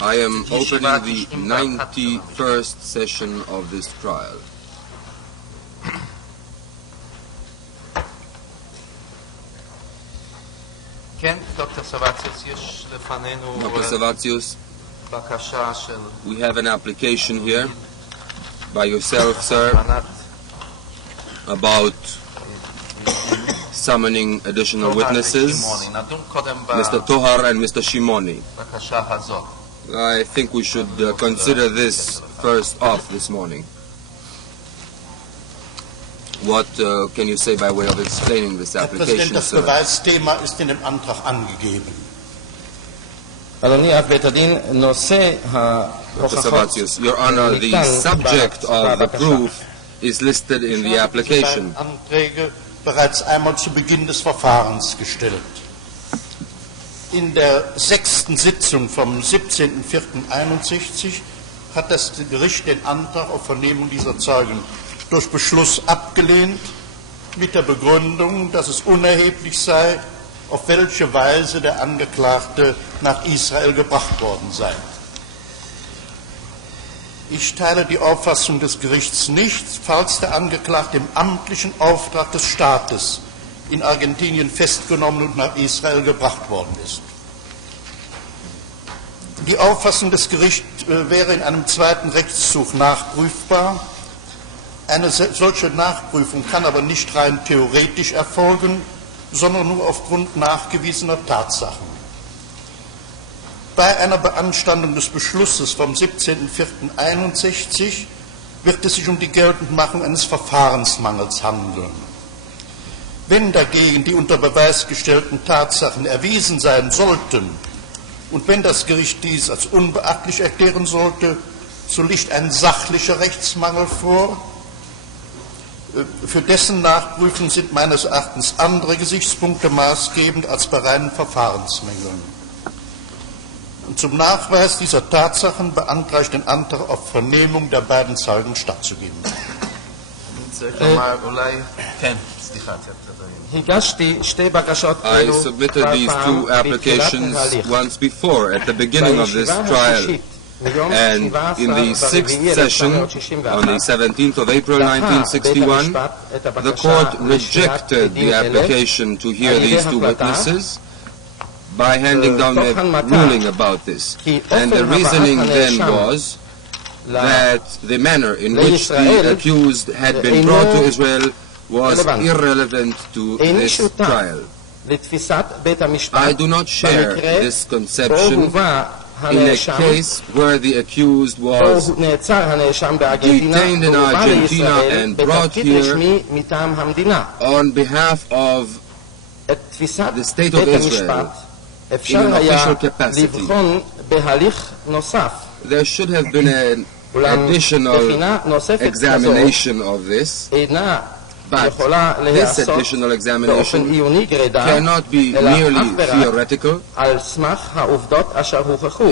I am opening the 91st session of this trial. Dr. Savatius, we have an application here by yourself, sir, about summoning additional witnesses, Mr. Tohar and Mr. Shimoni. I think we should consider this first off this morning. What can you say by way of explaining this Herr Präsident, application, das sir? Beweisthema ist in dem Antrag angegeben. אדוני אב בית הדין, נושא Dr. ההוכחות Savatius, Your Honor, the subject of the proof is listed in the application. Anträge bereits einmal zu Beginn des Verfahrens gestellt. In der 6. Sitzung vom 17.04.61 hat das Gericht den Antrag auf Vernehmung dieser Zeugen durch Beschluss abgelehnt, mit der Begründung, dass es unerheblich sei, auf welche Weise der Angeklagte nach Israel gebracht worden sei. Ich teile die Auffassung des Gerichts nicht, falls der Angeklagte im amtlichen Auftrag des Staates in Argentinien festgenommen und nach Israel gebracht worden ist. Die Auffassung des Gerichts wäre in einem zweiten Rechtszug nachprüfbar. Eine solche Nachprüfung kann aber nicht rein theoretisch erfolgen, sondern nur aufgrund nachgewiesener Tatsachen. Bei einer Beanstandung des Beschlusses vom 17.04.61 wird es sich um die Geltendmachung eines Verfahrensmangels handeln. Wenn dagegen die unter Beweis gestellten Tatsachen erwiesen sein sollten und wenn das Gericht dies als unbeachtlich erklären sollte, so liegt ein sachlicher Rechtsmangel vor. Für dessen Nachprüfung sind meines Erachtens andere Gesichtspunkte maßgebend als bei reinen Verfahrensmängeln. Und zum Nachweis dieser Tatsachen beantrage ich den Antrag auf Vernehmung der beiden Zeugen stattzugeben. הגשתי שתי בקשות I אלו submitted these two applications once before at the beginning of this trial. And in the 6th session, on the 17th of April 1961, the court rejected the application to hear these two witnesses by handing down a ruling about this. And the reasoning then was that the manner in which the accused had been brought to Israel was irrelevant to this trial. I do not share this conception in a case where the accused was detained in Argentina and brought here on behalf of the State of Israel in an official capacity. There should have been an additional examination of this, but this additional examination cannot be merely theoretical.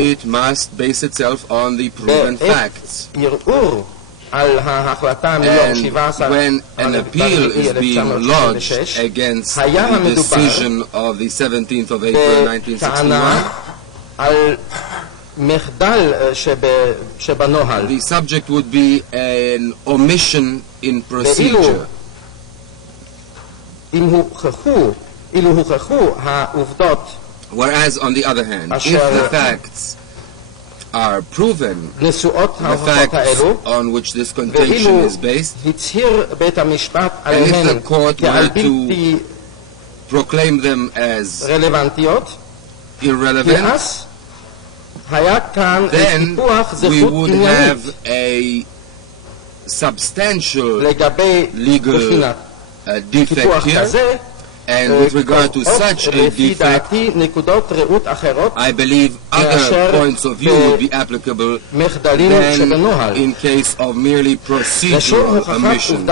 It must base itself on the proven facts. And when an appeal is being lodged against the decision of the 17th of April 1961, the subject would be an omission in procedure. Whereas, on the other hand, if the facts are proven, the facts on which this contention is based, and if the court were to proclaim them as irrelevant, then we would have a substantial legal defect here, and with regard to such a defect, I believe other points of view would be applicable than in case of merely procedural omissions.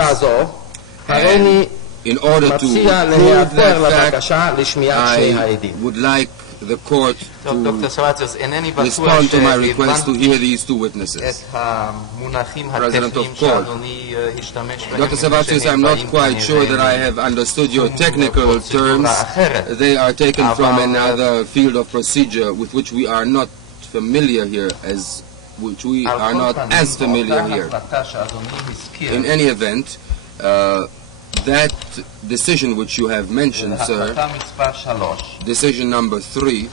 And in order to prove that fact, I would like the court to respond to my request to hear these two witnesses. President of Court, Dr. Savatius, I'm not quite sure that I have understood your technical terms. They are taken from another field of procedure with which we are not familiar here, as familiar here. In any event, that decision which you have mentioned, sir, decision number 3,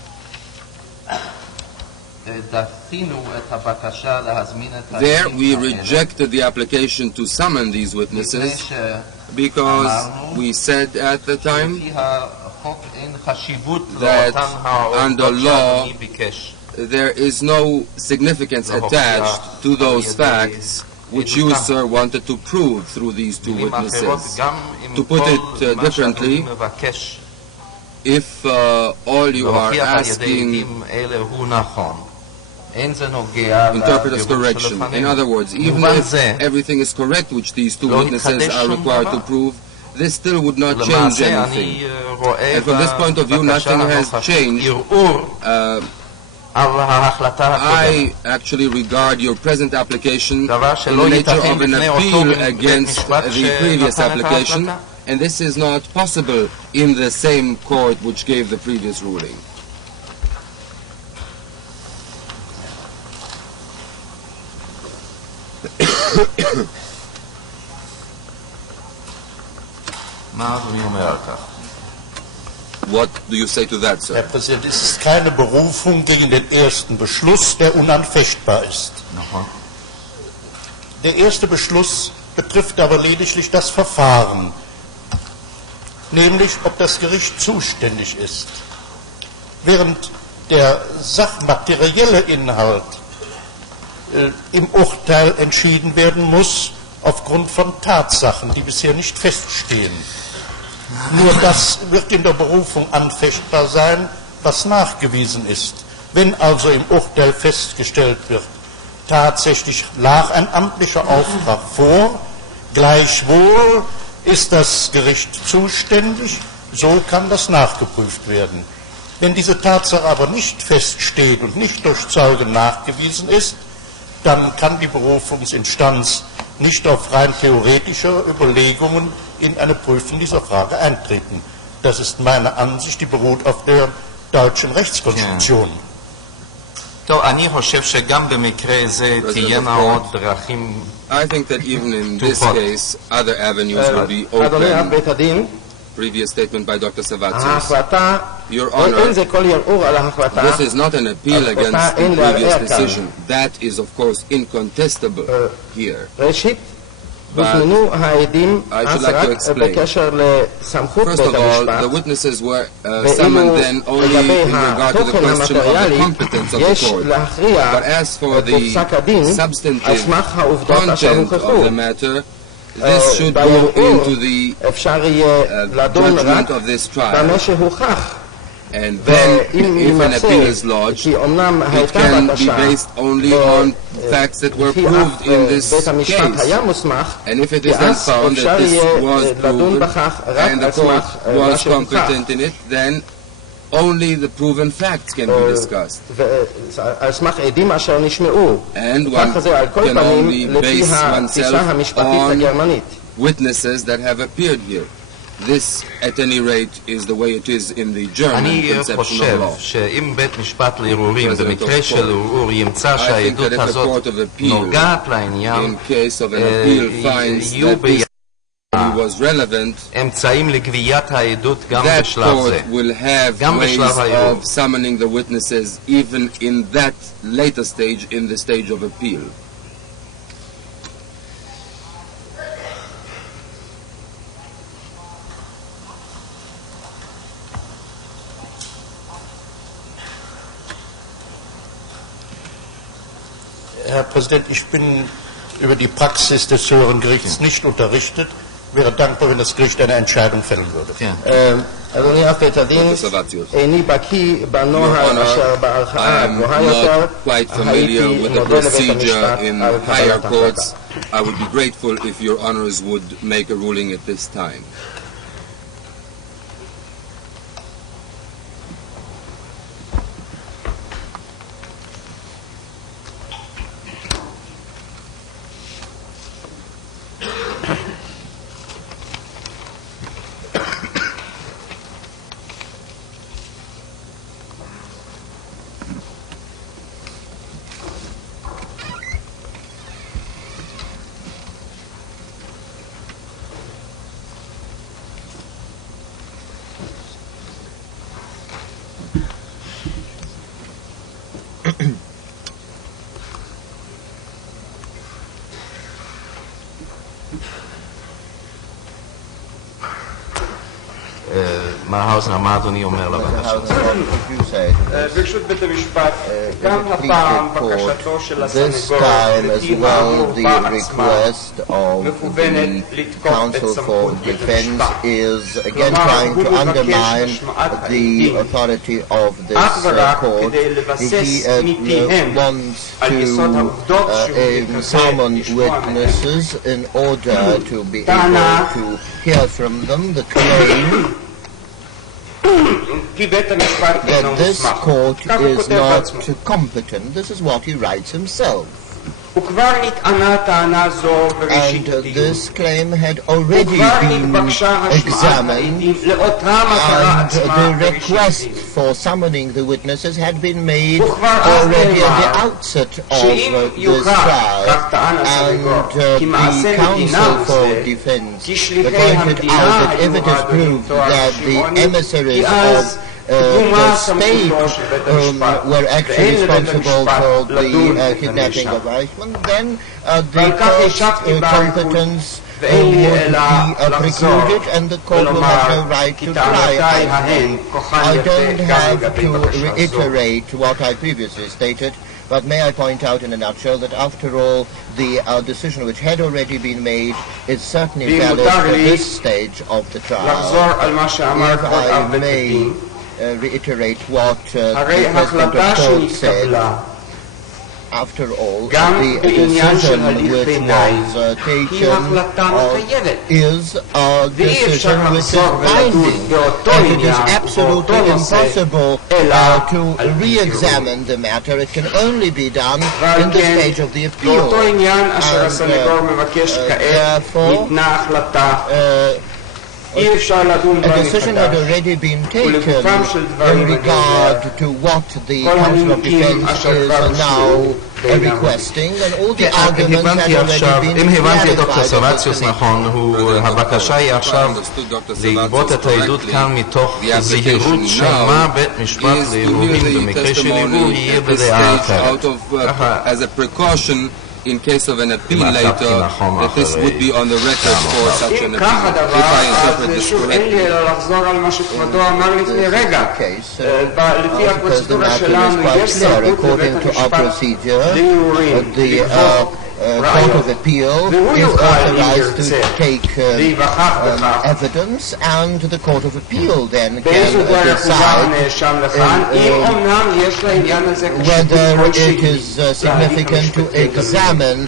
There we rejected the application to summon these witnesses because we said at the time that under law there is no significance attached to those facts which you, sir, wanted to prove through these two witnesses. To put it differently, if all you are asking, interpreter's correction, in other words, even if everything is correct which these two witnesses are required to prove, this still would not change anything. And from this point of view, nothing has changed. I actually regard your present application in the nature of an appeal against the previous application, and this is not possible in the same court which gave the previous ruling. What do you say to that, sir? Herr Präsident, es ist keine Berufung gegen den ersten Beschluss, der unanfechtbar ist. Der erste Beschluss betrifft aber lediglich das Verfahren, nämlich ob das Gericht zuständig ist. Während der sachmaterielle Inhalt im Urteil entschieden werden muss, aufgrund von Tatsachen, die bisher nicht feststehen. Nur das wird in der Berufung anfechtbar sein, was nachgewiesen ist. Wenn also im Urteil festgestellt wird, tatsächlich lag ein amtlicher Auftrag vor, gleichwohl ist das Gericht zuständig, so kann das nachgeprüft werden. Wenn diese Tatsache aber nicht feststeht und nicht durch Zeugen nachgewiesen ist, dann kann die Berufungsinstanz nicht auf rein theoretische Überlegungen in eine Prüfung dieser Frage eintreten. Das ist meine Ansicht, die beruht auf der deutschen Rechtskonstruktion. I think that even in this case, other avenues will be open. Previous statement by Dr. Savatius. Your Honor, this is not an appeal against the previous decision. That is, of course, incontestable here. But I should like to explain. First of all, the witnesses were summoned then only in regard to the question of the competence of the court. But as for the substantive content of the matter, this should go into the judgment of this trial. And then, if an appeal is lodged, it can be based only on facts that were proved in this case. And if it is then found that this was proven and the court was competent in it, then only the proven facts can be discussed. And one can only base oneself on witnesses that have appeared here. This, at any rate, is the way it is in the German conception of law. I think that if the Court of Appeal, in case of an appeal, finds that this was relevant, that court will have ways of summoning the witnesses even in that later stage, in the stage of appeal. Herr Präsident, ich bin über die Praxis des höheren Gerichts nicht unterrichtet. Wäre dankbar, wenn das Gericht eine Entscheidung fällen würde. Dr. Savatius. Your Honor, I am not quite familiar with the procedure in higher courts. I would be grateful if your honors would make a ruling at this time. מר האוזנר, מה אדוני אומר לבקשה? ברשות בית המשפט, גם הפעם בקשתו של הסנגור בדין האמור בעצמה מכוונת לתקוף את סמכות בית המשפט. כלומר, הוא מבקש השמעת העדים אך ורק כדי לבסס מפיהם על יסוד העובדות שהוא מקווה לשמוע מהם. טענה that this court is not competent. This is what he writes himself. And this claim had already been examined, and the request for summoning the witnesses had been made already at the outset of this trial, and the counsel for defense pointed out that if it is proved that the emissaries of the state were actually responsible for the kidnapping of Eichmann, then the court's competence would be precluded and the court will have no right to try Eichmann. I don't have to reiterate what I previously stated, but may I point out in a nutshell that after all the decision which had already been made is certainly valid for this stage of the trial. If I may reiterate what the President of the Court said, after all, the decision which was taken is a decision which is binding, and it is absolutely impossible to re-examine the matter. It can only be done in the stage of the appeal, and therefore a decision had already been taken in regard to what the Council of Defense is now requesting, and all the arguments had already been אם הבנתי את דוקטור סרבציוס נכון, הבקשה היא עכשיו לגבות את העדות כאן מתוך זהירות שמה בית משפט לערעורים במקרה של ערעור יהיה בדעה אחרת. In case of an appeal later, that this would be on the record for such an appeal, if I interpret this correctly. Because the matter is quite clear, according to our procedure, the Court of Appeal is authorized to take evidence, and the Court of Appeal then can decide whether it is significant to examine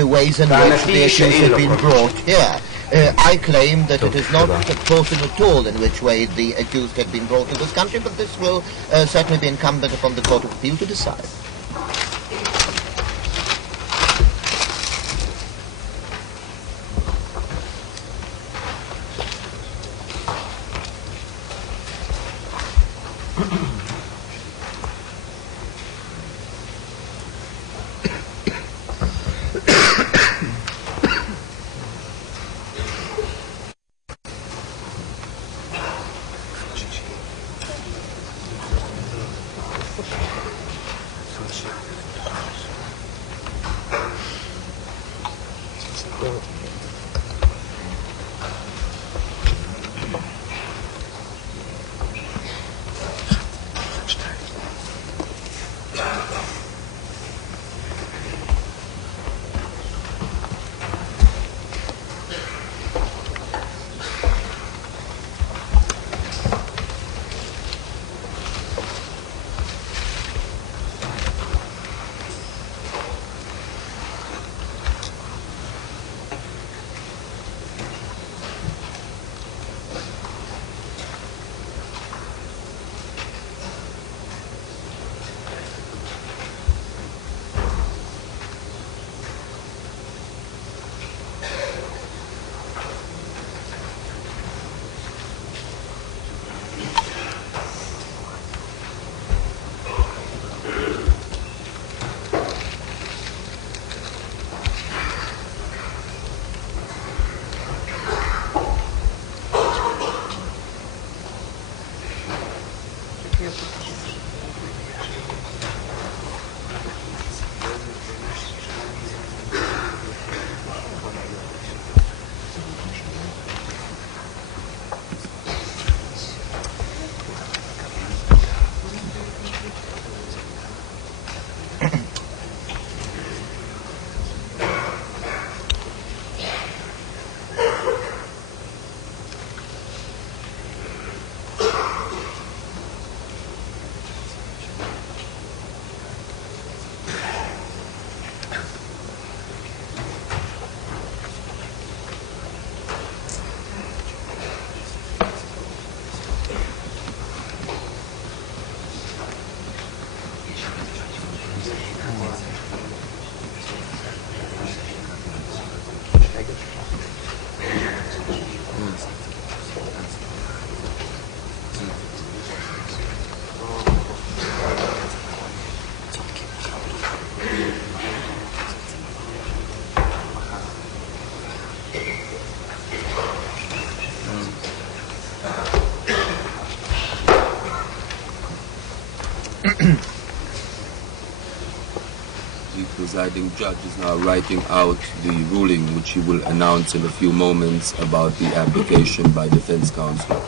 the ways in which the accused has been brought here. I claim that it is not important at all in which way the accused had been brought to this country, but this will certainly be incumbent upon the Court of Appeal to decide. The presiding judge is now writing out the ruling which he will announce in a few moments about the application by defense counsel.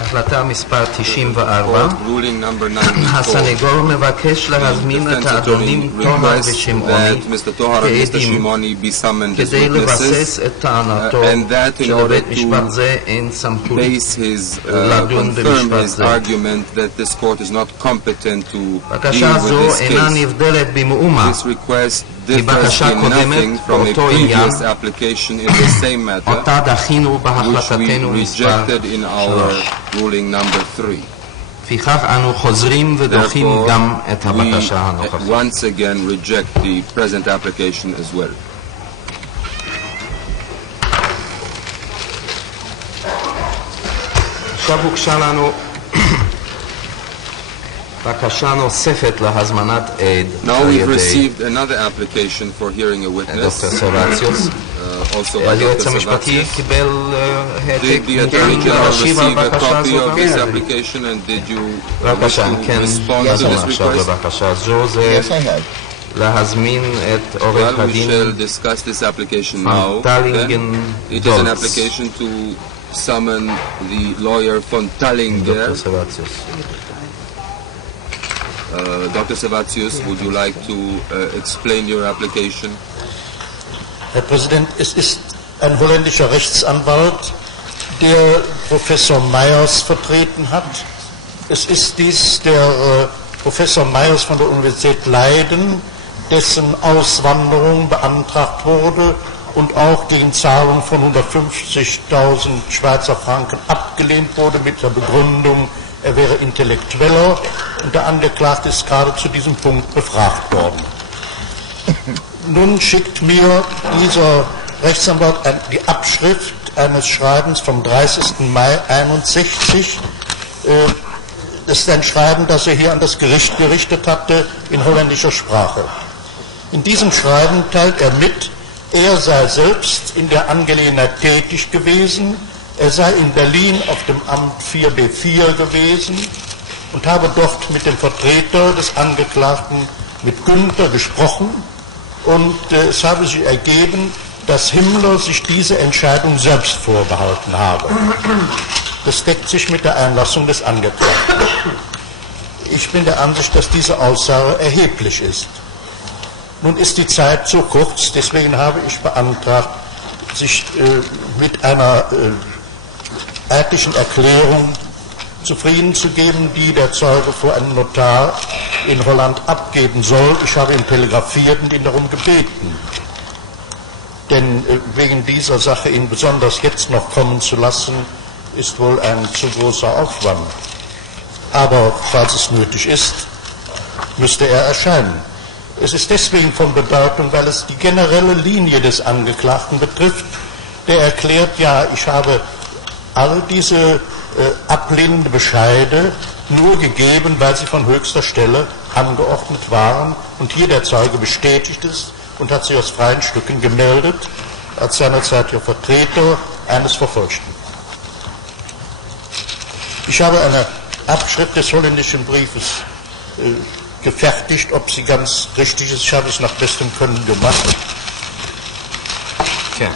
החלטה מספר 94, הסנגור מבקש להזמין את האדונים תומר ושמעוני כעדים כדי לבסס את טענתו שלבית משפט זה אין סמכות לדון במשפט זה. בקשה זו אינה נבדלת במאומה מבקשה קודמת באותו עניין, אותה דחינו בהחלטתנו מספר 3. לפיכך אנו חוזרים ודוחים גם את הבקשה הנוכחית. עכשיו הוגשה לנו בקשה נוספת להזמנת עד על ידי דוקטור סבציוס. היועץ המשפטי קיבל העתק מכם להשיב על בקשה זו. בבקשה, כן, נדון עכשיו לבקשה זו, זה להזמין את עורך הדין פונטלינגן דולץ. Summon the lawyer Fontalinger. Dr. Savatius, would you like to explain your application? Herr Präsident, es ist ein holländischer Rechtsanwalt, der Professor Meyers vertreten hat. Es ist dies der Professor Meyers von der Universität Leiden, dessen Auswanderung beantragt wurde und auch gegen Zahlung von 150.000 Schweizer Franken abgelehnt wurde mit der Begründung, er wäre Intellektueller, und der Angeklagte ist gerade zu diesem Punkt befragt worden. Nun schickt mir dieser Rechtsanwalt die Abschrift eines Schreibens vom 30. Mai 61. Das ist ein Schreiben, das er hier an das Gericht gerichtet hatte in holländischer Sprache. In diesem Schreiben teilt er mit, er sei selbst in der Angelegenheit tätig gewesen, er sei in Berlin auf dem Amt 4b4 gewesen und habe dort mit dem Vertreter des Angeklagten, mit Günther, gesprochen und es habe sich ergeben, dass Himmler sich diese Entscheidung selbst vorbehalten habe. Das deckt sich mit der Einlassung des Angeklagten. Ich bin der Ansicht, dass diese Aussage erheblich ist. Nun ist die Zeit zu kurz, deswegen habe ich beantragt, sich mit einer eidlichen Erklärung zufrieden zu geben, die der Zeuge vor einem Notar in Holland abgeben soll. Ich habe ihn telegrafiert und ihn darum gebeten. Denn wegen dieser Sache ihn besonders jetzt noch kommen zu lassen, ist wohl ein zu großer Aufwand. Aber falls es nötig ist, müsste er erscheinen. Es ist deswegen von Bedeutung, weil es die generelle Linie des Angeklagten betrifft, der erklärt, ja, ich habe all diese ablehnende Bescheide nur gegeben, weil sie von höchster Stelle angeordnet waren und hier der Zeuge bestätigt ist und hat sich aus freien Stücken gemeldet, als seinerzeitiger Vertreter eines Verfolgten. Ich habe eine Abschrift des holländischen Briefes gefertigt, ob sie ganz richtig ist. Ich habe es nach bestem Können gemacht. Okay.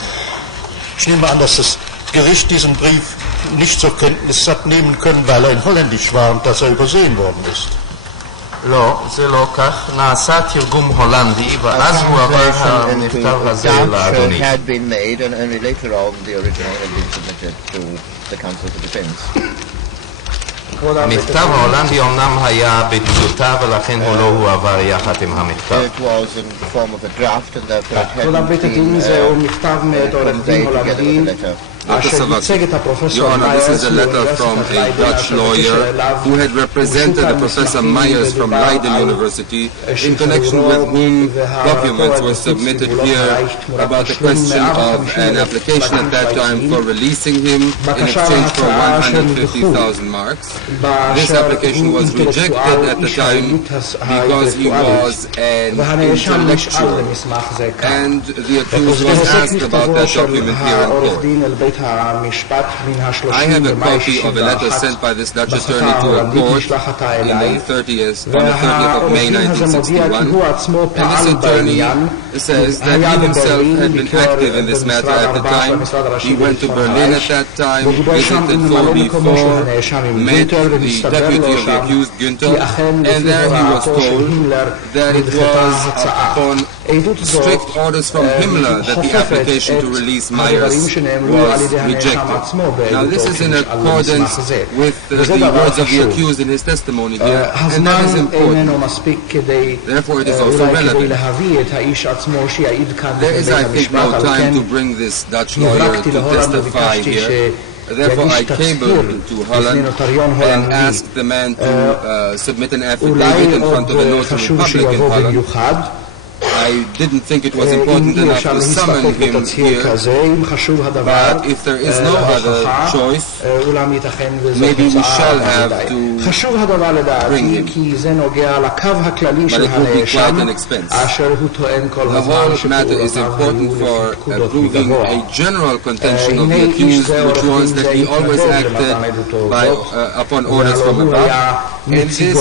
Ich nehme an, dass das Gericht diesen Brief nicht zur Kenntnis hat nehmen können, weil er in Holländisch war und dass er übersehen worden ist. לא, זה לא כך. נעשה תרגום הולנדי, ואז הוא עבר המכתב הזה לאדוני. Had been made and only later on the original had been submitted to the Council of Defense. המכתב ההולנדי אומנם היה בטיוטה ולכן הוא לא הועבר יחד עם המכתב. It was in the form of a draft and therefore it כבוד hadn't בית הדין been זהו מכתב מאת עורך דין הולנדי אשר ייצג את הפרופסור This is a letter from a Dutch lawyer who had represented the Professor Myers from Leiden University, in connection with whom documents were submitted here about the question of an application at that time for releasing him in exchange for 150,000 marks. This application was rejected at the time because he was an intellectual, and the accused was asked about that document here in court. I have a copy of a letter sent by this Dutch attorney to a court on the 30th of May 1961, and this attorney says that he himself had been active in this matter at the time. He went to Berlin at that time, visited 4B4, met the deputy of the accused, Günther, and there he was told that it was upon strict orders from Himmler that the application to release Myers was rejected. Now this is in accordance with the words of the accused in his testimony here, and that is important. Therefore it is also relevant. There is, I think, no time to bring this Dutch lawyer to testify here. Therefore I cabled to Holland and asked the man to submit an affidavit in front of a notary public in Holland. I didn't think it was important enough to summon him here, but if there is no other choice, maybe we shall have to bring him. But it will be quite an expense. The whole matter is important for proving a general contention of the accused, which was that he always acted upon orders from above. And this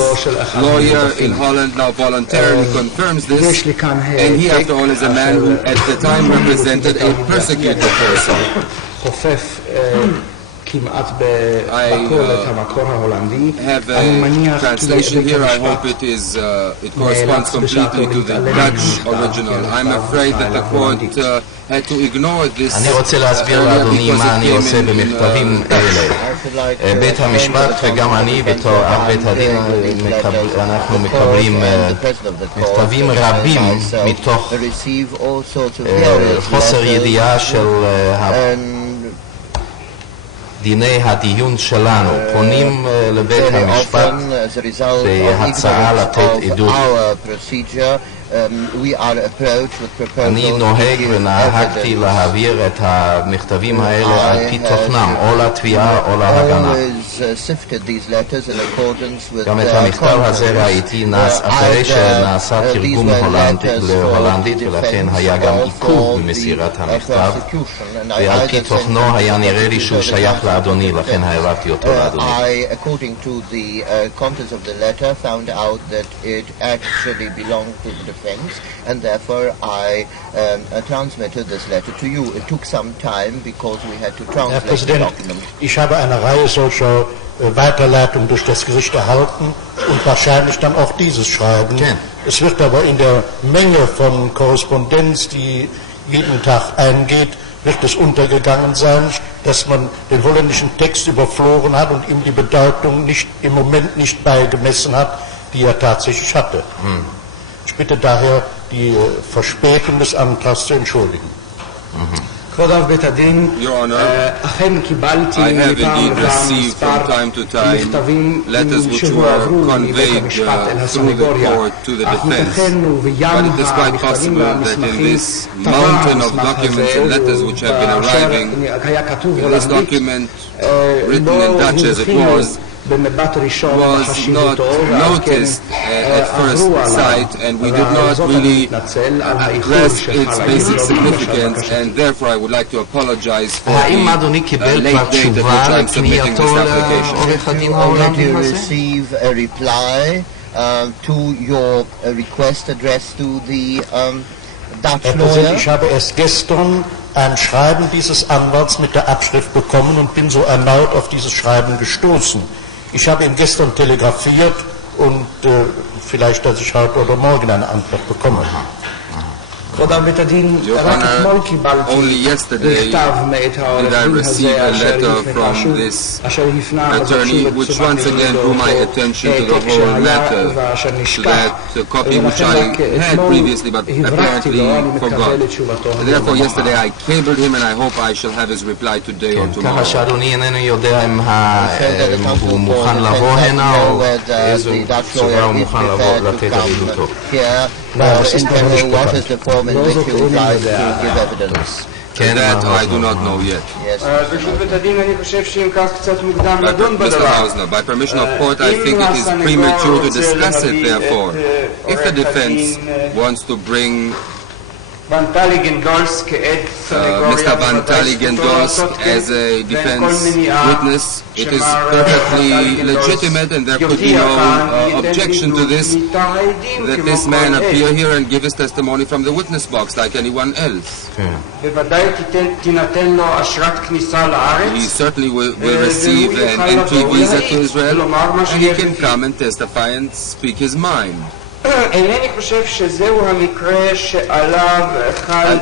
lawyer in Holland now voluntarily confirms this. And he, after all, is a man who at the time represented a persecuted person. I have a translation here. I hope it corresponds completely to the Dutch original. I'm afraid that the court had to ignore this. אני רוצה להסביר לאדוני מה אני עושה במכתבים אלה. בית המשפט וגם אני בתור אב בית הדין אנחנו מקבלים מכתבים רבים מתוך חוסר ידיעה של דיני הדיון שלנו, פונים לבית המשפט בהצעה לתת עדות. we are approached with proposals. אני נוהג ונהגתי להעביר את המכתבים האלה על פי תוכנם, או לתביעה או להגנה. גם את המכתב הזה ראיתי אחרי שנעשה תרגום להולנדית, ולכן היה גם עיכוב במסירת המכתב, ועל פי תוכנו היה נראה לי שהוא שייך לאדוני, לכן העברתי אותו לאדוני. I, according to the contents of the letter, found out that it actually belonged to the defense, and therefore I transmitted this letter to you. It took some time because we had to translate Herr Präsident, the document. Ich habe eine Reihe solcher Weiterleitungen durch das Gericht erhalten und wahrscheinlich dann auch dieses Schreiben. Okay. Es wird aber in der Menge von Korrespondenz, die jeden Tag eingeht, wird es untergegangen sein, dass man den holländischen Text überflogen hat und ihm die Bedeutung im Moment nicht beigemessen hat, die er tatsächlich hatte. Ich bitte daher, die Verspätung des Antrags zu entschuldigen. כבוד אב בית הדין, אכן קיבלתי מפעם מספר מכתבים שהועברו מבית המשפט אל הסנגוריה, אך ייתכן ובים המכתבים והמסמכים טבע המסמך הזה, היה כתוב הולנדית, לא הופיעו במבט ראשון בחשיבותו, noticed at first sight, and we did not really grasp its basic significance, and therefore I would like to apologize for the late date at which I'm submitting this application. Already receive a reply to your request addressed to the Dutch lawyer. Ich habe erst gestern ein Schreiben dieses Anwalts mit der Abschrift bekommen und bin so erneut auf dieses Schreiben gestoßen. Ich habe ihm gestern telegrafiert und vielleicht, dass ich heute oder morgen eine Antwort bekomme. כבוד אב בית הדין, רק אתמול קיבלתי מכתב מאת העורך דין הזה אשר הפנה מבקשים את תשומת לבו העתק שהיה ואשר נשכח, ולכן רק אתמול הברכתי לו, אני מקבל את תשובתו. Therefore yesterday I cabled him and I hope I shall have his reply today or tomorrow. ככה שאדוני איננו יודע אם הוא מוכן לבוא הנה או איזו צורה הוא מוכן לתת עדותו. What is the form in which you would like to give evidence? That I do not know yet. ברשות בית הדין אני חושב שאם כך קצת מוקדם לדון Mr. בדבר. Hausner, by permission of court, I think it is premature to discuss it, therefore. If the defense wants to bring Mr. Van Taligendorsk as a defense witness, it is perfectly legitimate and there could be no objection to this, that this man appear here and give his testimony from the witness box like anyone else. He certainly will receive an entry visa to Israel and he can come and testify and speak his mind. I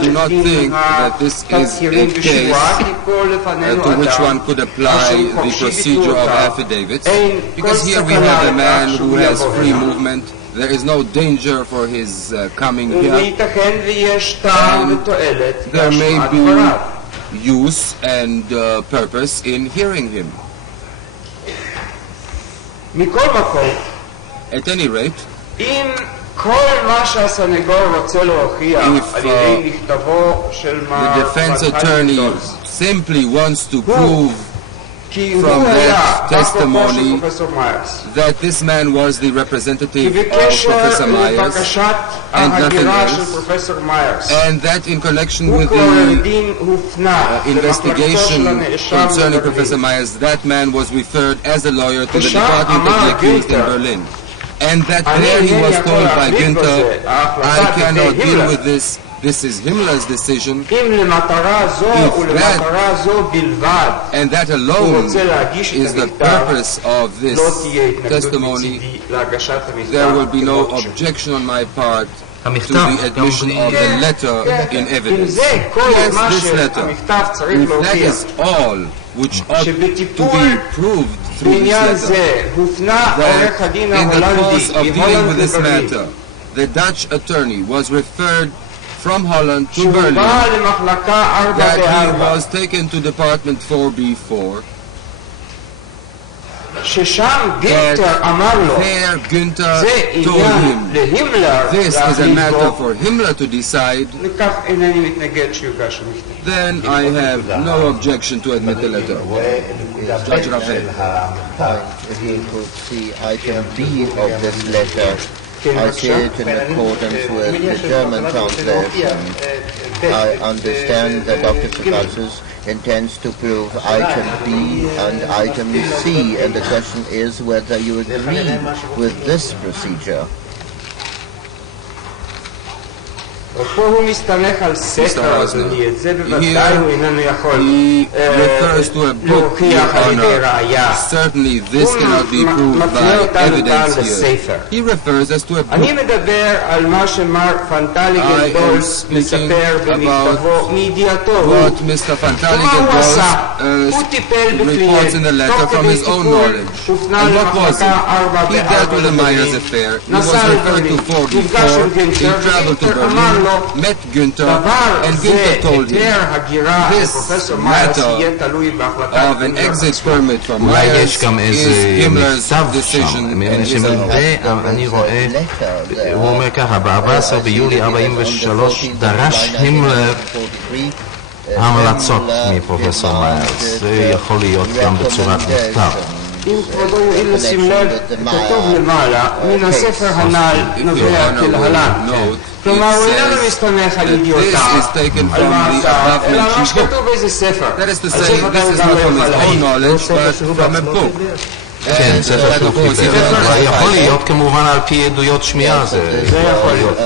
do not think that this is a case to which one could apply the procedure of affidavits, because here we have a man who has free movement. There is no danger for his coming here. And there may be use and purpose in hearing him. At any rate, אם כל מה שהסנגור רוצה להוכיח על ידי מכתבו של the defense attorney simply wants to prove from that testimony that this man was the representative of Professor Myers and nothing else, and that in connection with the investigation concerning Professor Myers, that man was referred as a lawyer to the Department of the Accused in Berlin. And that there he was told by Günther, I cannot deal with this, this is Himmler's decision. And that alone is the purpose of this testimony. There will be no objection on my part to the admission of the letter in evidence. Yes, this letter, if that is all which ought to be proved through this letter, that in the course of dealing with this matter, the Dutch attorney was referred from Holland to Berlin, that he was taken to Department 4B4, ששם גינטר אמר לו, זה עניין להימלר להחליט בו, לכך אינני מתנגד שיוגש מכתב. then I have no objection to admit the letter. Judge Raphael. If you could see item B of this letter, I see it in accordance with the German translation. I understand that Dr. Sebastius intends to prove item B and item C, and the question is whether you agree with this procedure. פה הוא מסתמך על ספר, אדוני, את זה בוודאי הוא איננו יכול להוכיח על ידי ראיה. הוא מפנה אותנו כאן לספר. אני מדבר על מה שמר פנטליגנדולס מספר במכתבו מידיעתו. ומה הוא עשה? הוא טיפל בקליינט, תוך כדי טיפול הופנה למחלקה 4 נסע לברלין, נפגש עם גינטר, וגינטר אמר לו met Günther, and Günther told him this matter of an exit permit from Myers is Himmler's decision and his own. אני רואה, הוא אומר ככה, ב-14 ביולי 43 דרש הימלר המלצות מפרופסור מיירס. זה יכול להיות גם בצורת מכתב. אם כבודו יועיל לשים לב, כתוב למעלה, מן הספר הנ"ל נובע כלהלן. כלומר, הוא איננו מסתמך על ידיעותיו, על מעשיו, אלא מה שכתוב באיזה ספר. על ספר גם לא יוכל להעיד. כן, ספר שהוא חיבר. יכול להיות כמובן על פי עדויות שמיעה, זה יכול להיות.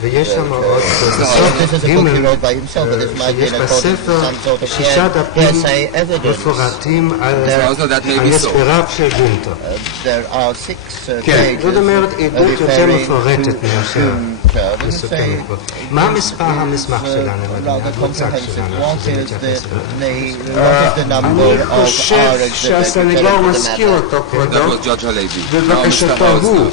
ויש שם עוד בסוף ג' שיש בספר 6 דפים מפורטים על הספריו של גינטר. כן, זאת אומרת עדות יותר מפורטת מאשר מספר. מה מספר המסמך שלנו, המוצג שלנו, שזה מתייחס אליו? אני חושב שהסנגור מזכיר אותו כבודו בבקשתו הוא.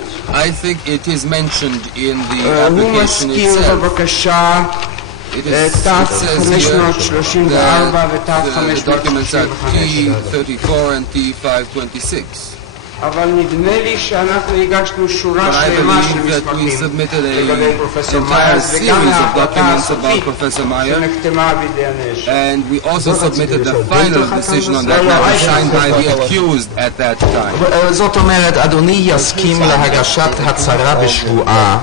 הוא מזכיר בבקשה תת 534 ותת 535. אבל נדמה לי שאנחנו הגשנו שורה שלמה של מסמכים לגבי פרופסור מיירס וגם ההחלטה הסופית שנחתמה בידי הנאשם. And we also submitted the final decision on that matter signed by the accused at that time. זאת אומרת, אדוני יסכים להגשת הצהרה בשבועה,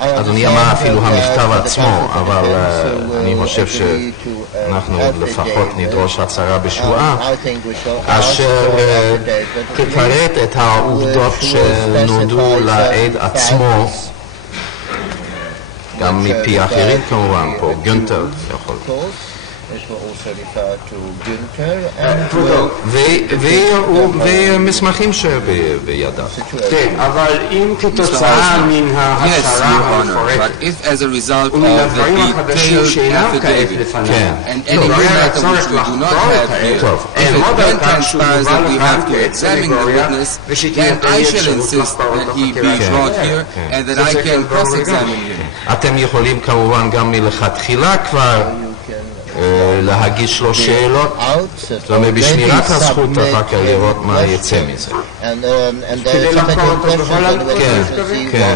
אדוני אמר אפילו המכתב עצמו, אבל אני חושב שאנחנו לפחות נדרוש הצהרה בשבועה, אשר תפרט את העובדות שנודעו לעד עצמו, גם מפי אחרים כמובן, פה גינטר יכול. ומסמכים שבידיו. כן, אבל אם כתוצאה מן ההצהרה המפורטת ומן הדברים החדשים שאינם כעת לפניו, נובע הצורך לחקור את העד, אעמוד על כך שהוא יובא לכאן כעת סנגוריה ושתהיה אפשרות לחקור את החקירה. that I can cross-examine him. אתם יכולים כמובן גם מלכתחילה כבר להגיש לו שאלות, זאת אומרת בשמירת הזכות אחר כך לראות מה יצא מזה. כדי לחקור אותו בכל כן,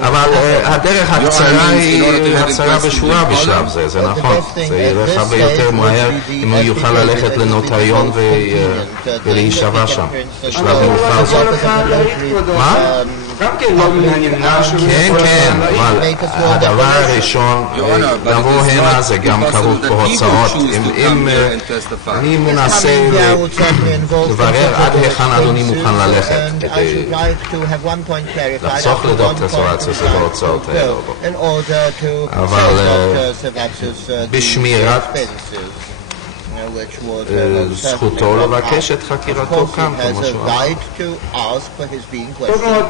אבל הדרך הקצרה היא הצהרה בשבועה בשלב זה, זה נכון, זה ילך הרבה יותר מהר אם הוא יוכל ללכת לנוטריון ולהישבע שם, בשלב מאוחר זאת. מה? גם כן לא מן הנמנע שהוא כן, אבל הדבר הראשון, לבוא הנה זה גם כרוך בהוצאות. אם אני מנסה לברר עד היכן אדוני מוכן ללכת כדי לחסוך לדוקטור סורצוס את ההוצאות האלה. אבל בשמירת זכותו לבקש את חקירתו כאן, כמו שהוא אמר.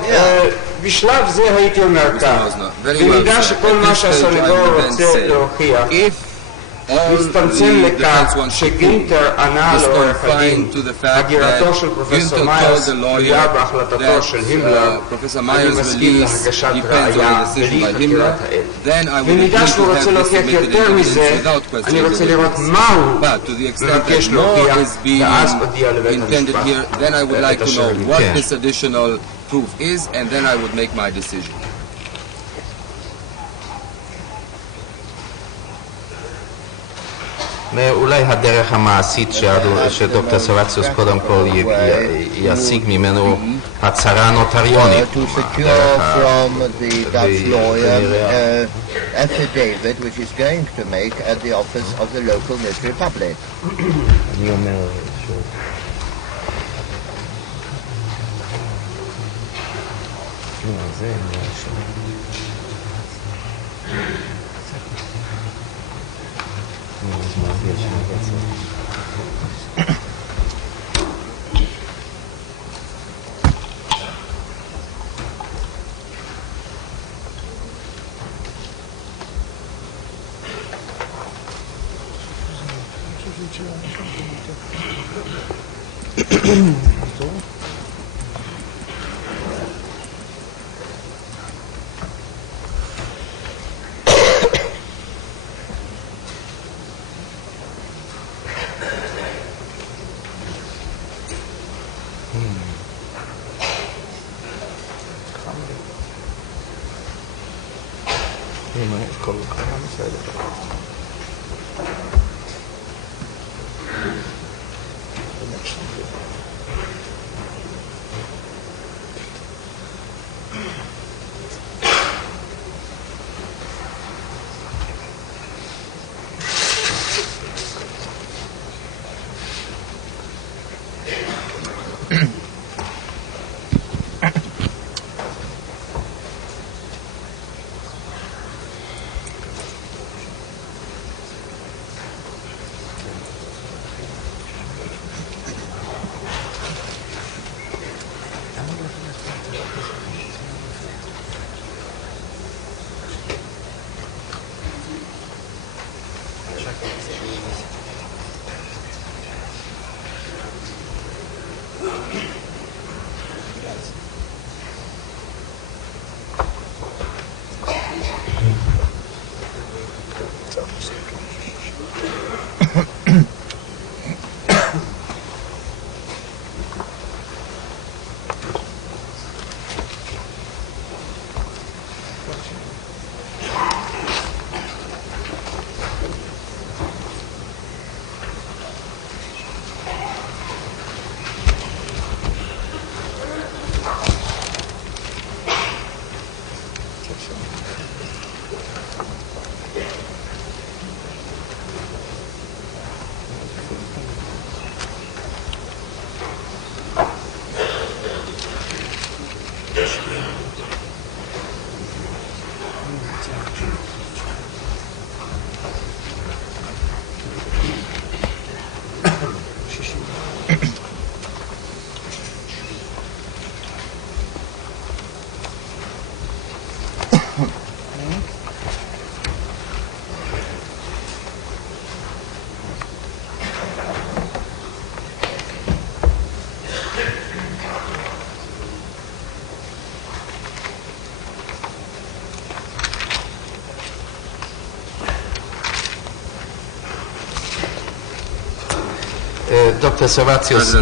בשלב זה הייתי אומר כך, במידה שכל מה שהסנגור רוצה להוכיח מצטמצם לכך שגינטר ענה לעורך הדין, הגירתו של פרופסור מיירס תלויה בהחלטתו של הימלר, אני מסכים להגשת ראייה בלי חקירת האל. במידה שהוא רוצה להוכיח יותר מזה, אני רוצה לראות מה הוא מבקש להוכיח, ואז אודיע לבית המשפט את אשר additional proof is, and then I would make my decision. אולי הדרך המעשית שדוקטור סרציוס קודם כל ישיג ממנו הצהרה נוטריונית. To secure from the Dutch lawyer affidavit which is going to make at the office of the local notary public. אני אומר שוב. זה דוקטור סרציוס,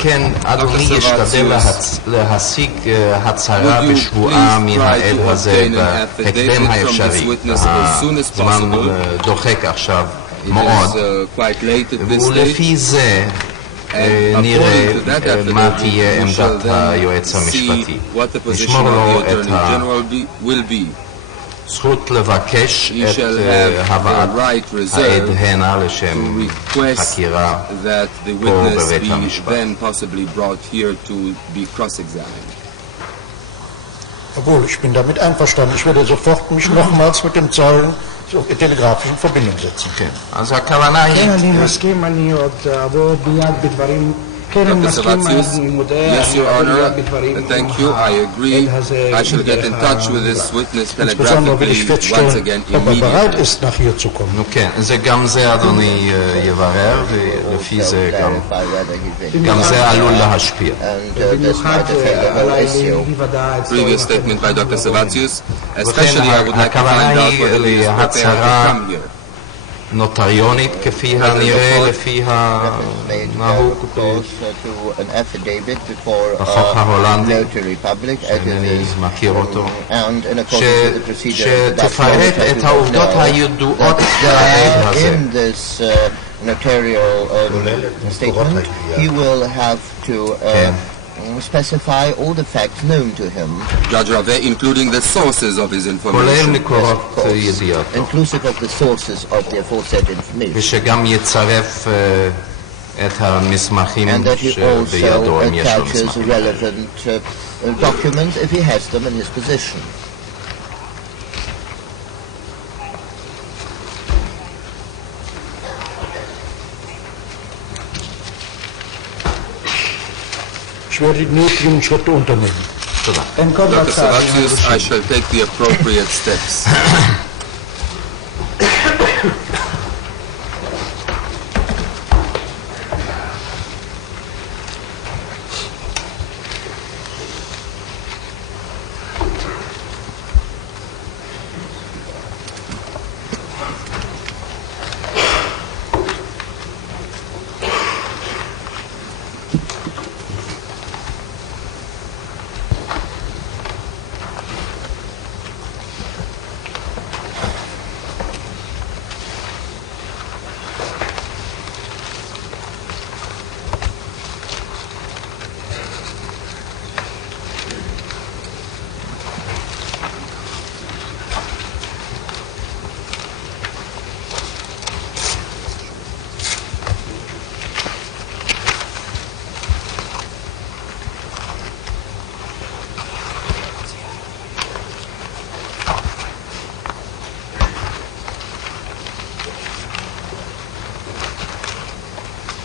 כן, אדוני ישתדל להשיג הצהרה בשבועה מן העד הזה בהקדם האפשרי. הזמן דוחק עכשיו מאוד, ולפי זה נראה מה תהיה עמדת היועץ המשפטי. נשמור לו את זכות לבקש את הבאת העד הנה לשם חקירה פה בבית המשפט. Obwohl, ich bin damit einverstanden. Ich werde sofort mich nochmals mit dem Zeugen zur telegrafischen Verbindung setzen. אז הכוונה היא... כן, אני מסכים, אני עוד אבוא ביד בדברים Dr. Servatius, yes, Your Honor, thank you, I agree. I shall get in touch with this witness telegraphically once again immediately. כן, זה גם זה אדוני יברר, ולפי זה גם זה עלול להשפיע. Previous statement by Dr. Servatius, especially I would like to find out whether he is prepared to come here. נוטריונית כפי הנראה, לפי הנהוג בחוק ההולנדי, שאינני מכיר אותו, שתפרט את העובדות הידועות לעד הזה. Notarial statement, he will have to specify all the facts known to him, Judge Rave, including the sources of his information, inclusive of the sources of the aforesaid information, ושגם יצרף את המסמכים and that he שבידו, also אם יש לו attaches מסמכים. relevant documents if he has them in his possession. Ich werde die nötigen Schritte unternehmen. Dr. Servatius, I shall take the appropriate steps.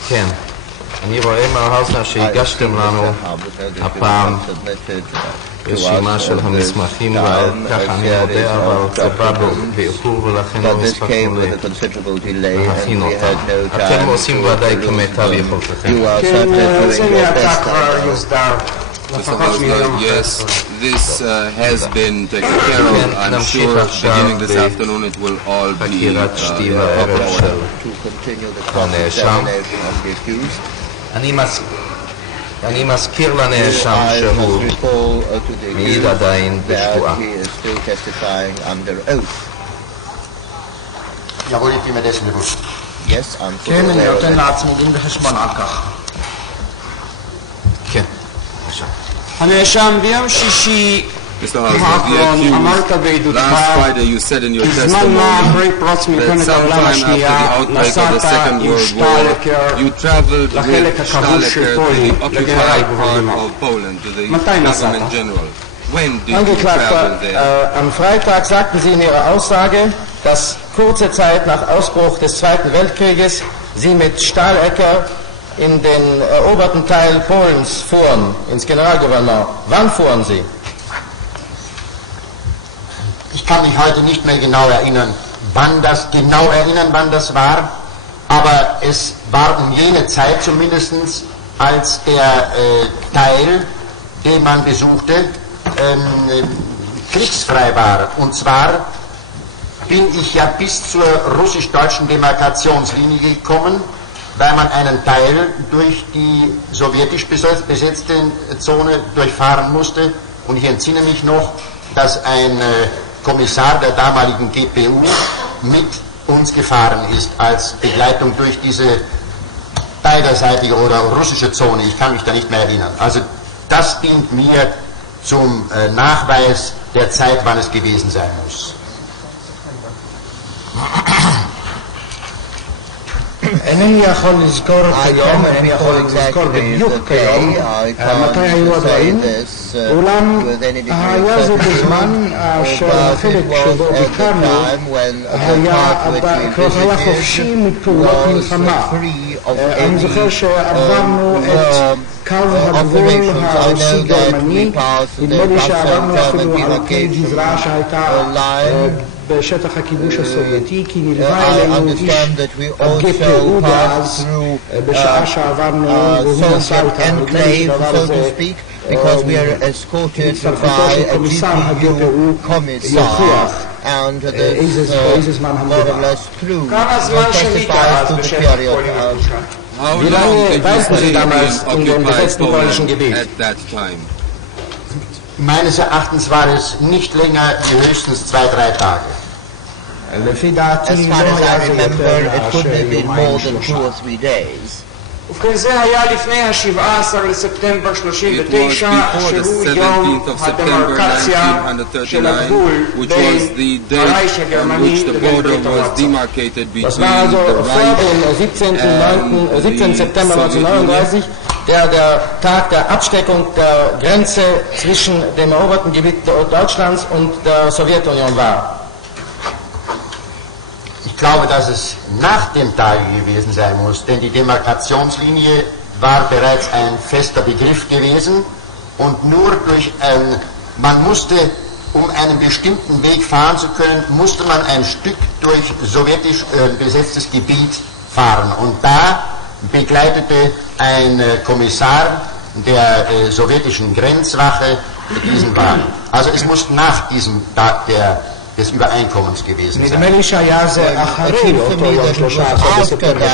כן, אני רואה מההאוזנר שהגשתם לנו הפעם רשימה של המסמכים, וכך אני יודע, אבל זה בא באיחור ולכן לא הספקנו להכין אותם. אתם עושים ודאי כמיטב יכולתכם. כן, זה נעשה כבר יוסדר. Yes, this has been taken care of. I'm sure beginning this afternoon it will all be אני מזכיר לנאשם שהוא מעיד עדיין בשבועה. jawohl, ich bin mir dessen bewusst. כן, אני נותן לעצמי דין וחשבון על כך. כן. הנאשם ביום שישי האחרון אמרת בעדותך בזמן מה אחרי פרוץ מלחמת העולם השנייה נסעת עם שטלקר לחלק הכבוש של פולין, לגנרל גוברנמנט. מתי נסעת? Angeklagter, am Freitag sagten Sie in Ihrer Aussage, dass kurze Zeit nach Ausbruch des Zweiten Weltkrieges Sie mit Stahlecker in den eroberten Teil Polens fuhren, ins Generalgouvernement. Wann fuhren Sie? Ich kann mich heute nicht mehr genau erinnern, wann das war, aber es war um jene Zeit zumindest, als der Teil, den man besuchte, kriegsfrei war. Und zwar bin ich ja bis zur russisch-deutschen Demarkationslinie gekommen, weil man einen Teil durch die sowjetisch besetzte Zone durchfahren musste. Und ich entsinne mich noch, dass ein Kommissar der damaligen GPU mit uns gefahren ist, als Begleitung durch diese beiderseitige oder russische Zone. Ich kann mich da nicht mehr erinnern. Also das dient mir zum Nachweis der Zeit, wann es gewesen sein muss. אינני יכול לזכור כיום, אינני יכול לזכור בדיוק כיום מתי היו הדברים, אולם היה זה בזמן אשר החלק שבו ביקרנו היה חופשי מפעולות מלחמה. אני זוכר שעברנו את קו הגבול הרוסי-גרמני, נדמה לי שעברנו אפילו על פני גזרה שהייתה בשטח הכיבוש הסובייטי, כי נלווה אלינו איש הגפ"ו דאז, בשעה שעברנו, והוא נסע איתנו, דבר הזה, הצטרפותו של קומיסר הגפ"ו יוכיח איזה זמן המדבר. כמה זמן שהיית אז בשטח פולין הכבושה? Wie lange reisten Sie damals in dem besetzten polnischen Gebiet? Meines Erachtens war es nicht länger wie höchstens 2-3 Tage. As far as I remember, it couldn't have been more than 2 or 3 days. ובכן זה היה לפני ה-17 לספטמבר 39, שהוא יום הדמרקציה של הגבול בין הרייך הגרמני לבין ברית המועצות. Das war also vor dem 17. September 1939, der Tag der Absteckung der Grenze zwischen dem eroberten Gebiet Deutschlands und der Sowjetunion war. Ich glaube, dass es nach dem Tage gewesen sein muss, denn die Demarkationslinie war bereits ein fester Begriff gewesen und nur man musste, um einen bestimmten Weg fahren zu können, musste man ein Stück durch sowjetisch besetztes Gebiet fahren. Und da begleitete ein Kommissar der sowjetischen Grenzwache diesen Wagen. Also es muss nach diesem Tag des Übereinkommens gewesen sein. נדמה לי שהיה זה אחרי אותו יום 13 בספטמבר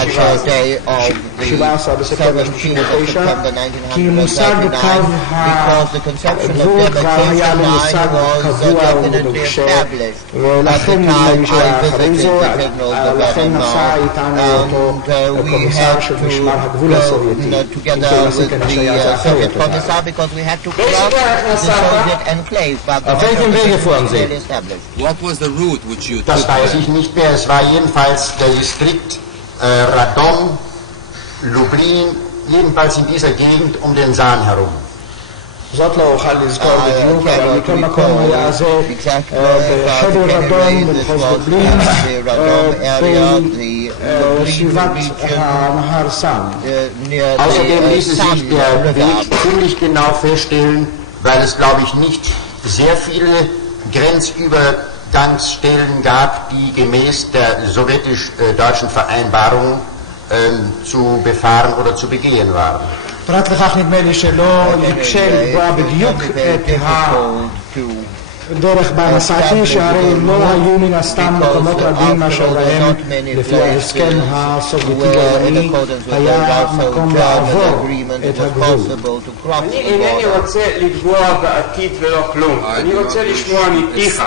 17 בספטמבר 39, כי מושג קו הגבול כבר היה למושג קבוע ומנוקשה, ולכן נדמה לי שהיה אחרי זה, לכן נסע איתנו אותו קומיסר של משמר הגבול הסובייטי, אם זה נסע כנראה שהיה זה אחרי אותו. auf welchem Wege fuhren Sie? What was the route which you took? Das weiß ich nicht mehr. Es war jedenfalls der Distrikt Radom, Lublin, jedenfalls in dieser Gegend um den Saan herum. זאת לא אוכל לזכור בדיוק, אבל מכל מקום היה זה בחדר רדום, במחוז לובלין, בישיבת הנהר סאן. Außerdem ließe sich der Weg ziemlich genau feststellen, weil es, glaube ich, nicht sehr viele Grenzübergangsstellen gab, die gemäß der sowjetisch-deutschen Vereinbarung zu befahren oder zu begehen waren. פרט לכך נדמה לי שלא יקשה לקבוע בדיוק את הדרך בה נסעתי, שהרי לא היו מן הסתם מקומות רבים מאשר בהם לפי ההסכם הסובייטי-גרמני היה מקום לעבור את הגבול. אני אינני רוצה לקבוע בעתיד ולא כלום, אני רוצה לשמוע מפיך.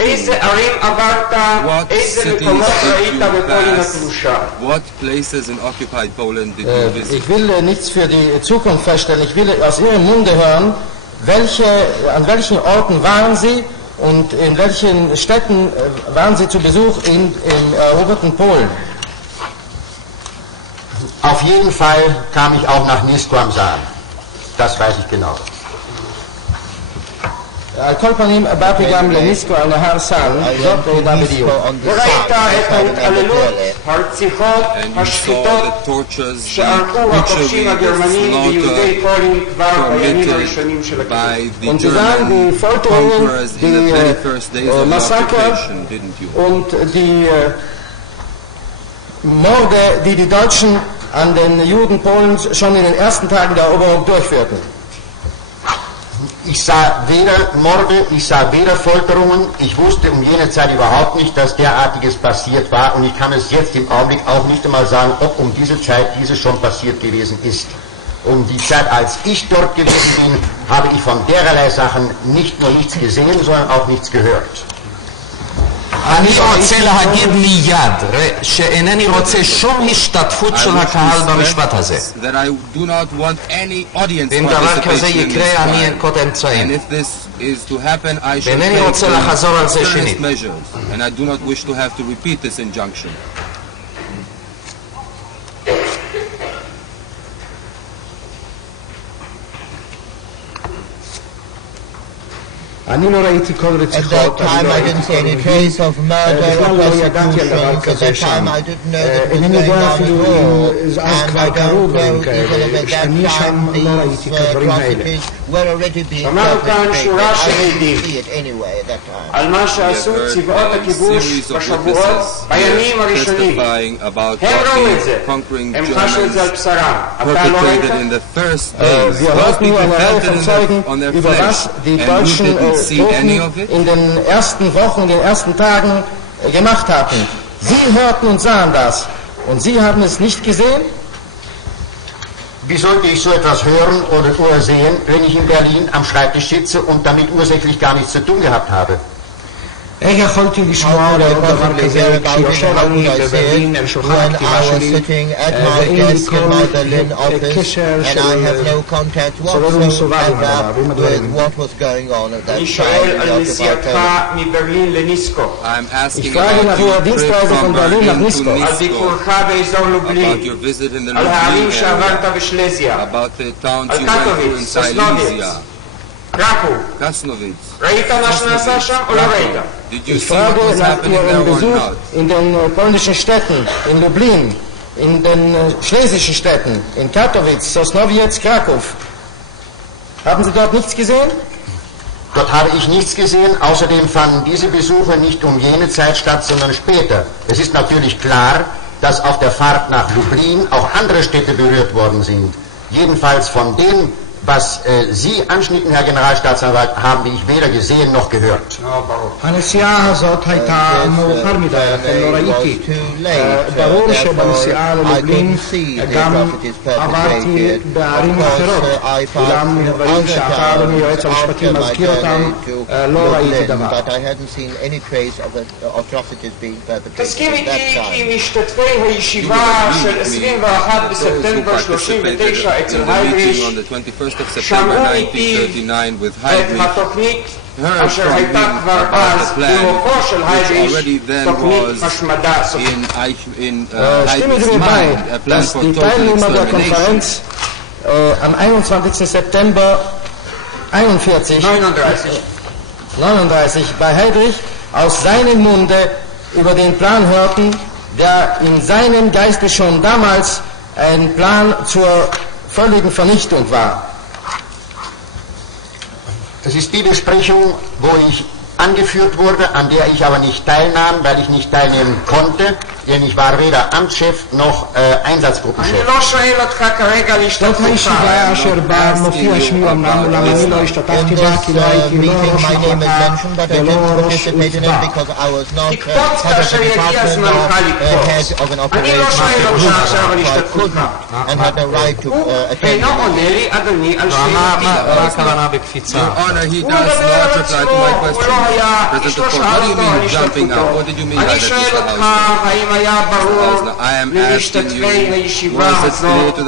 איזה ערים עברת, איזה מקומות ראית בפולין הכבושה? Ich will nichts für die Zukunft feststellen, ich will aus Ihrem Munde hören, an welchen Orten waren Sie und in welchen Städten waren Sie zu Besuch im eroberten Polen? Auf jeden Fall kam ich auch nach Nisko am Saan. Das weiß ich genau. על כל פנים, באתי גם לניסקו על נהר סאן, זאת נדע בדיוק. וראית את ההתעללות, הרציחות, השחיטות שערכו הכובשים הגרמנים ביהודי פולין כבר בימים הראשונים של הכיבוש. Und sie sahen die Folterungen, die Massaker und die Morde, die die Deutschen an den Juden Polens schon in den ersten Tagen der Eroberung durchführten. Ich sah weder Morde, ich sah weder Folterungen. Ich wusste um jene Zeit überhaupt nicht, dass derartiges passiert war. Und ich kann es jetzt im Augenblick auch nicht einmal sagen, ob um diese Zeit dieses schon passiert gewesen ist. Um die Zeit, als ich dort gewesen bin, habe ich von dererlei Sachen nicht nur nichts gesehen, sondern auch nichts gehört. אני רוצה להגיד מיד שאינני רוצה שום השתתפות של הקהל במשפט הזה. ואם דבר כזה יקרה, אני אנקוט אמצעים. ואינני רוצה לחזור על זה שנית. At that time I didn't see any trace of murder or persecution. At that time I didn't know that was going on at all. And I don't know even if at that time these atrocities were already being perpetrated. I didn't see it anyway at that time. על מה שעשו צבאות הכיבוש בשבועות בימים הראשונים. הם ראו את זה, הם חשו את זה על בשרם. אתה לא ראית? Wir hörten eine Reihe von Zeugen über was die deutschen Truppen in den ersten Wochen, in den ersten Tagen gemacht hatten. Sie hörten und sahen das. Und Sie haben es nicht gesehen? Wie sollte ich so etwas hören oder sehen, wenn ich in Berlin am Schreibtisch sitze und damit ursächlich gar nichts zu tun gehabt habe? איך יכולתי לשמוע דבר כזה כשיושב אני בברלין על שולחן הכתיבה שלי ואין לי כל קשר של סובב ומסובב עם הדברים. אני שואל על נסיעתך מברלין לניסקו. Ich frage nach Ihrer Dienstreise von Berlin nach Nisko. על ביקורך באזור לובלין, על הערים שעברת בשלזיה, על קטוביץ, סוסנוביץ, קרקוב. ראית מה שנעשה שם או לא ראית? Ich frage nach Ihrem Besuch in den polnischen Städten, in Lublin, in den schlesischen Städten, in Katowice, Sosnowiec, Krakow. Haben Sie dort nichts gesehen? Dort habe ich nichts gesehen. Außerdem fanden diese Besuche nicht um jene Zeit statt, sondern später. Es ist natürlich klar, dass auf der Fahrt nach Lublin auch andere Städte berührt worden sind. Jedenfalls von dem, was Sie anschnitten, Herr Generalstaatsanwalt, haben ich weder gesehen noch gehört. הנסיעה הזאת הייתה מאוחר מדי, לכן לא ראיתי. ברור שבנסיעה ללובלין גם עברתי בערים אחרות, אולם דברים שאתה אדוני יועץ המשפטי מזכיר אותם, לא ראיתי דבר. תסכים איתי כי משתתפי הישיבה של 21 בספטמבר 39 אצל היידריש שמעו איתי את התוכנית אשר הייתה כבר אז במוחו של היידריש, תוכנית השמדה סופית. Stimme Sie mir bei, dass die Teilnehmer der Konferenz am 21. September 39 bei Heydrich aus seinem Munde über den Plan hörten, der in seinem Geiste schon damals ein Plan zur völligen Vernichtung war. Das ist die Besprechung, wo ich angeführt wurde, an der ich aber nicht teilnahm, weil ich nicht teilnehmen konnte, denn ich war weder Amtschef noch Einsatzgruppenchef. זאת הישיבה אשר בה מופיע שמי אמנם, אולם אני לא השתתפתי בה כי לא הייתי לא ראש מחלקה ולא ראש עוצבה. תקפוץ כאשר יגיע זמנך לקפוץ. אני לא שואל אותך עכשיו על השתתפותך. הוא אינו עונה לי, אדוני, על שאלתי. מה הכוונה בקפיצה? הוא מדבר על עצמו, הוא לא היה, איש לא שאל אותו על השתתפותו. אני שואל אותך, האם היה ברור למשתתפי הישיבה הזאת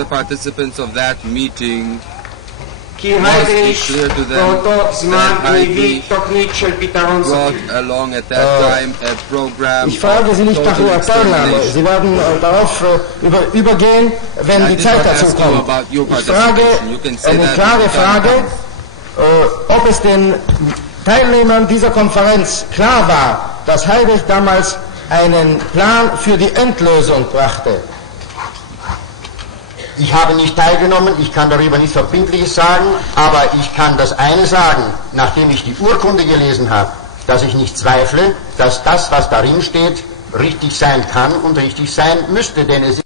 כי היידריש באותו זמן הביא תוכנית של פתרון סופי. Ich frage Sie nicht nach Ihrer Teilnahme. Sie werden darauf übergehen, wenn die Zeit dazu kommt. Ich frage eine klare Frage, ob es den Teilnehmern dieser Konferenz klar war, dass Heydrich damals einen Plan für die Endlösung brachte. Ich habe nicht teilgenommen, ich kann darüber nichts Verbindliches sagen, aber ich kann das eine sagen, nachdem ich die Urkunde gelesen habe, dass ich nicht zweifle, dass das, was darin steht, richtig sein kann und richtig sein müsste, denn es ist